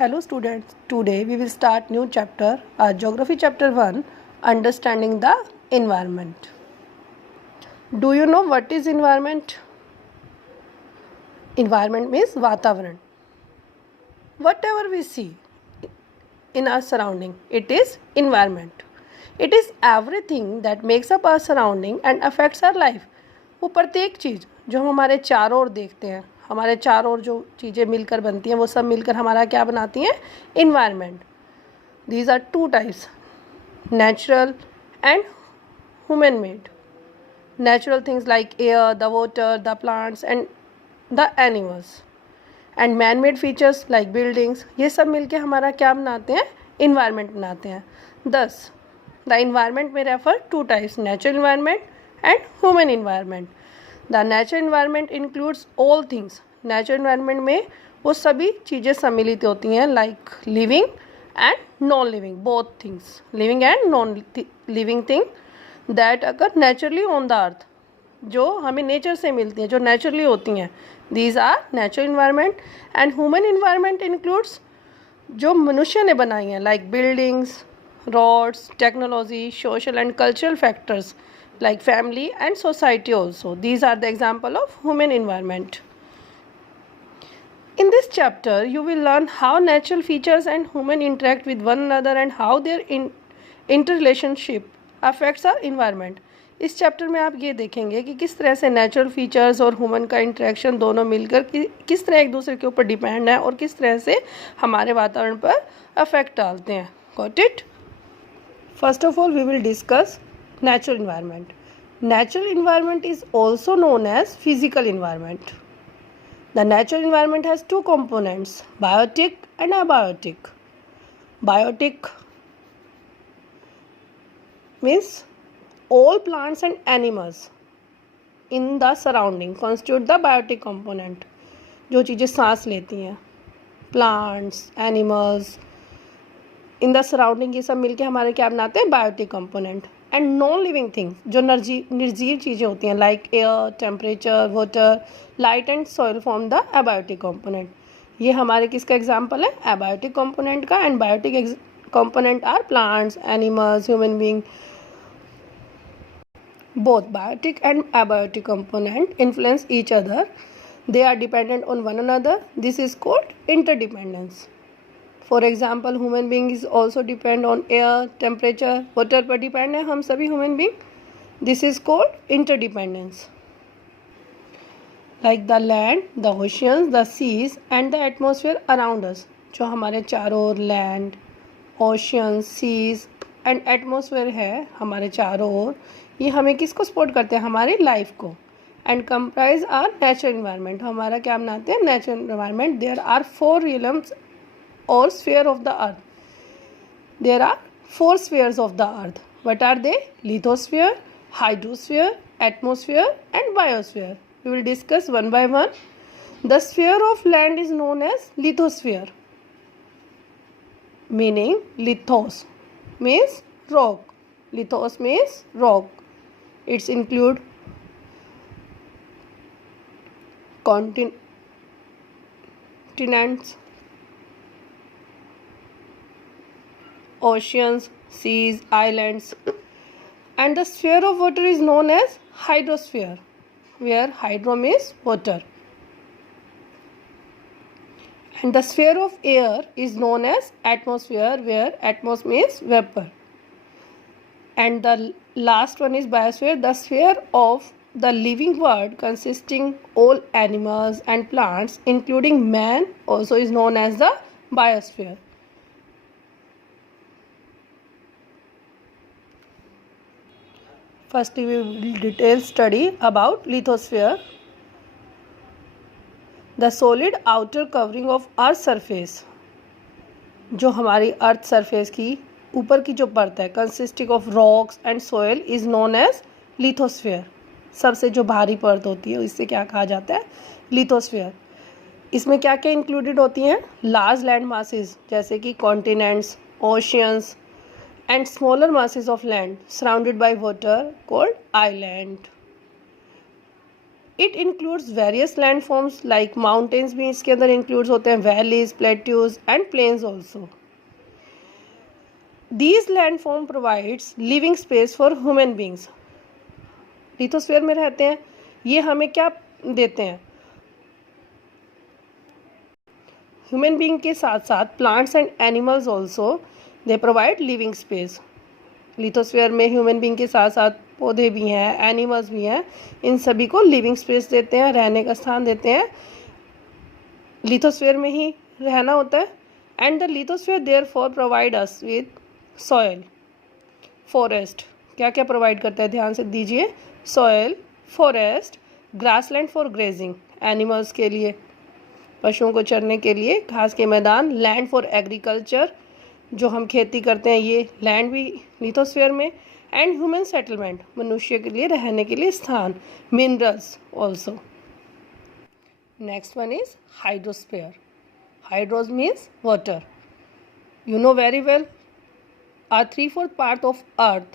Hello students, today we will start new chapter, Geography chapter 1, Understanding the Environment. Do you know what is environment? Environment means Vatavaran. Whatever we see in our surrounding, it is environment. It is everything that makes up our surrounding and affects our life. वो प्रत्येक चीज़ जो हम हमारे चारों ओर देखते हैं, हमारे चारों ओर जो चीज़ें मिलकर बनती हैं वो सब मिलकर हमारा क्या बनाती हैं? Environment. These are two types, natural and human made. Natural things like air, the water, the plants and the animals. And man made features like buildings. ये सब मिलके हमारा क्या बनाते हैं? Environment बनाते हैं. Thus, the environment may refer two types, natural environment and human environment. The natural environment includes all things. Natural environment में वो सभी चीज़ें सम्मिलित होती हैं like living and non-living, both things, living and non-living thing that occur naturally on the earth, जो हमें nature से मिलती हैं, जो नेचुरली होती हैं. These are natural environment and human environment includes जो मनुष्य ने बनाई हैं like buildings, roads, technology, social and cultural factors like family and society also. These are the example of human environment. In this chapter, you will learn how natural features and human interact with one another and how their interrelationship affects our environment. इस chapter में आप ये देखेंगे कि किस तरह से natural features और ह्यूमन का इंटरेक्शन दोनों मिलकर किस तरह एक दूसरे के ऊपर डिपेंड है और किस तरह से हमारे वातावरण पर अफेक्ट डालते हैं. Got it? First of all we will discuss natural environment. Natural environment is also known as physical environment. The natural environment has two components, biotic and abiotic. Biotic means all plants and animals in the surrounding constitute the biotic component. जो चीज़ें सांस लेती हैं, plants, animals in the surrounding, ये सब मिलके हमारे क्या बनाते हैं? Biotic component. And non living things जो निर्जीव चीज़ें होती हैं like air, temperature, water, light and soil form the abiotic component. ये हमारे किसका एग्जांपल है? एबायोटिक कंपोनेंट का. And biotic component are plants, animals, human being. Both biotic and abiotic component influence each other. They are dependent on one another. This is called interdependence. For example, human being is also depend on air, temperature, water पर depend है हम सभी human being. This is called interdependence. Like the land, the oceans, the seas and the atmosphere around us. जो हमारे चारों ओर land, oceans, seas and atmosphere है हमारे चारों ओर, ये हमें किसको सपोर्ट करते हैं? हमारी लाइफ को. And comprise our natural environment. हमारा क्या बनाते हैं? Natural environment. There are four realms or sphere of the earth. There are four spheres of the earth. What are they? Lithosphere, hydrosphere, atmosphere and biosphere. We will discuss one by one. The sphere of land is known as lithosphere, meaning lithos means rock. Lithos means rock. It's include continents, oceans, seas, islands. And the sphere of water is known as hydrosphere, where hydro means water. And the sphere of air is known as atmosphere, where atmos means vapor. And the last one is biosphere, the sphere of the living world consisting all animals and plants including man also is known as the biosphere. Firstly, we will detail study about lithosphere. The solid outer covering of earth surface, जो हमारी earth surface की ऊपर की जो परत है, consisting of rocks and soil is known as lithosphere. सबसे जो भारी परत होती है इससे क्या कहा जाता है? लिथोस्फीयर. इसमें क्या क्या इंक्लूडेड होती हैं? लार्ज लैंड मासेस जैसे कि continents, oceans and smaller masses of land surrounded by water called island. It includes various land forms like mountains भी इसके अंदर इंक्लूड्स होते हैं, valleys, plateaus and plains also. These landform provides living space for human beings. Lithosphere में रहते हैं, ये हमें क्या देते हैं? ह्यूमन बीइंग के साथ साथ plants and animals also they provide living space. Lithosphere में ह्यूमन बीइंग के साथ साथ पौधे भी हैं, एनिमल्स भी हैं, इन सभी को लिविंग स्पेस देते हैं, रहने का स्थान देते हैं. लिथोस्फीयर में ही रहना होता है. And the lithosphere therefore provide us with soil, forest. क्या क्या प्रोवाइड करता है, ध्यान से दीजिए. Soil, forest, grassland for grazing, animals के लिए, पशुओं को चरने के लिए घास के मैदान. लैंड फॉर एग्रीकल्चर, जो हम खेती करते हैं, ये लैंड भी लिथोस्फीयर में. एंड ह्यूमन सेटलमेंट, मनुष्य के लिए रहने के लिए स्थान. Minerals also. Next one is hydrosphere. Hydros means water. You know very well, a 3/4 part of earth,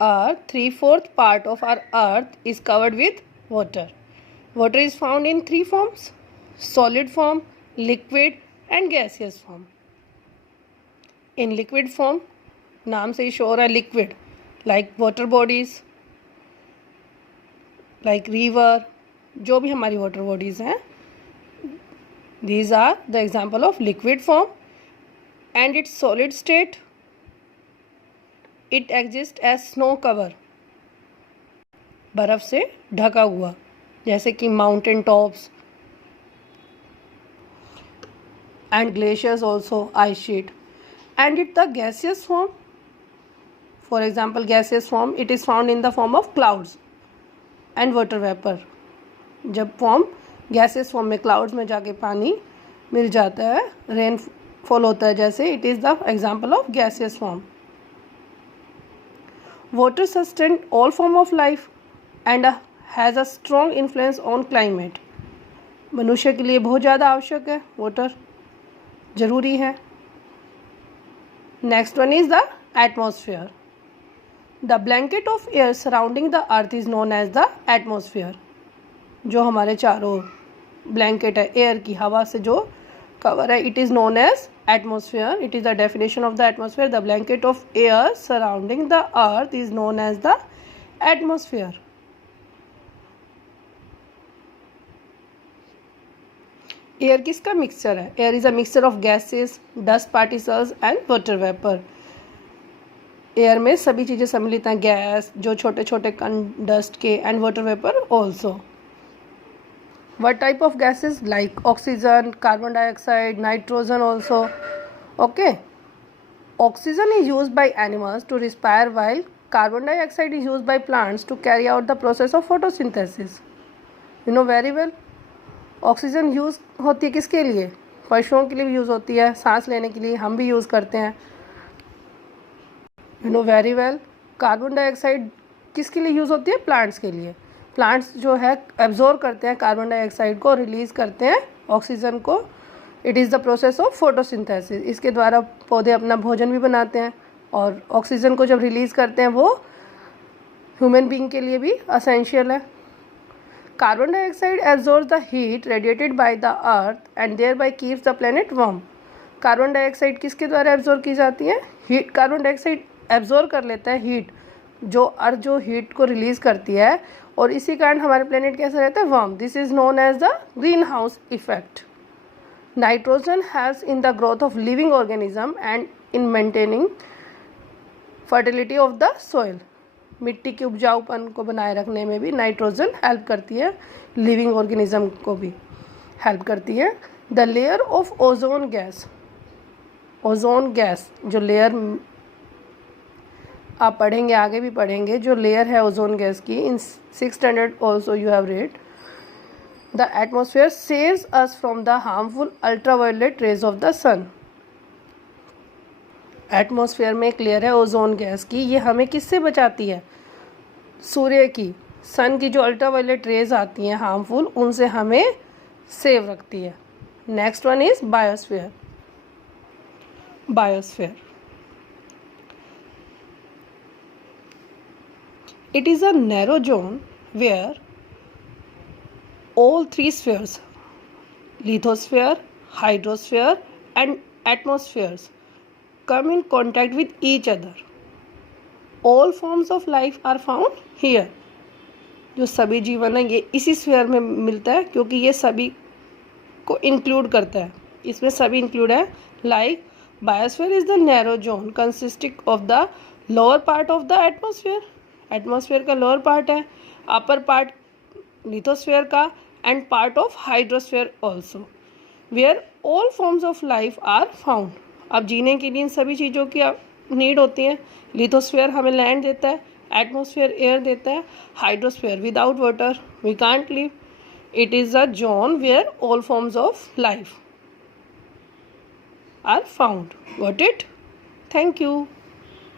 a 3/4 part of our earth is covered with water. Water is found in three forms: solid form, liquid and gaseous form. In liquid form, नाम से ही sure है, liquid like water bodies, like river, जो भी हमारी water bodies हैं, these are the example of liquid form. And its solid state, it exists as snow cover, बर्फ से ढका हुआ, जैसे कि mountain tops and glaciers also, ice sheet. And it the gaseous form, for example gaseous form, it is found in the form of clouds and water vapor. जब form gaseous form में clouds में जाके पानी मिल जाता है, rain fall होता है, जैसे it is the example of gaseous form. Water sustain all form of life and has a strong influence on climate. मनुष्य के लिए बहुत ज़्यादा आवश्यक है, वाटर ज़रूरी है. Next one is the atmosphere. The blanket of air surrounding the earth is known as the atmosphere. जो हमारे चारों ब्लैंकेट है, एयर की, हवा से जो कवर है, it is known as atmosphere. It is the definition of the atmosphere. The blanket of air surrounding the earth is known as the atmosphere. Air किसका मिक्सचर है? Air is a mixture of gases, dust particles and water vapour. Air में सभी चीज़ें सम्मिलित हैं, gas, जो छोटे छोटे कण डस्ट के, and water vapour also. What type of gases? Like oxygen, carbon dioxide, nitrogen also. Okay. Oxygen is used by animals to respire, while carbon dioxide is used by plants to carry out the process of photosynthesis. You know very well. Oxygen use होती है किसके लिए? पशुओं के लिए भी use होती है, सांस लेने के लिए हम भी यूज़ करते हैं. You know very well. Carbon dioxide किसके लिए यूज़ होती है? प्लांट्स के लिए. प्लांट्स जो है एब्जॉर्ब करते हैं कार्बन डाइऑक्साइड को, रिलीज़ करते हैं ऑक्सीजन को. It is the process of photosynthesis. इसके द्वारा पौधे अपना भोजन भी बनाते हैं, और ऑक्सीजन को जब रिलीज़ करते हैं वो ह्यूमन बीइंग के लिए भी असेंशियल है. Carbon dioxide absorb the heat radiated by the earth and thereby keeps the planet warm. Carbon dioxide किसके द्वारा एब्जॉर्ब की जाती है? हीट. कार्बन डाइऑक्साइड एब्जॉर्ब कर लेता है हीट, जो अर्थ जो हीट को रिलीज़ करती है, और इसी कारण हमारे प्लेनेट कैसा रहता है? Warm. This is known as the greenhouse effect. Nitrogen helps in the growth of living organism and in maintaining fertility of the soil. मिट्टी के उपजाऊपन को बनाए रखने में भी नाइट्रोजन हेल्प करती है, लिविंग ऑर्गेनिज्म को भी हेल्प करती है. The layer of ozone gas. Ozone gas जो लेयर आप पढ़ेंगे, आगे भी पढ़ेंगे, जो लेयर है ओजोन गैस की, in 6th standard also you have read. The atmosphere saves us from the harmful ultraviolet rays of the sun. Atmosphere में एक लेयर है ओजोन गैस की, ये हमें किससे बचाती है? सूर्य की, सन की जो अल्ट्रावायलेट रेज आती हैं हार्मफुल, उनसे हमें सेव रखती है. Next one is biosphere. Biosphere it is a narrow zone where all three spheres, lithosphere, hydrosphere and atmospheres, come in contact with each other. All forms of life are found here. जो सभी जीवन है ये इसी sphere में मिलता है, क्योंकि ये सभी को इंक्लूड करता है, इसमें सभी इंक्लूड है. Like biosphere is the narrow zone consisting of the lower part of the atmosphere. Atmosphere का लोअर पार्ट है, अपर पार्ट लिथोस्फीयर का and part of hydrosphere also, where all forms of life are found. अब जीने के लिए इन सभी चीज़ों की नीड होती है. लिथोस्फीयर हमें लैंड देता है, एटमोसफियर एयर देता है, hydrosphere without water we can't live. It is a zone where all forms of life are found. Got it? Thank you.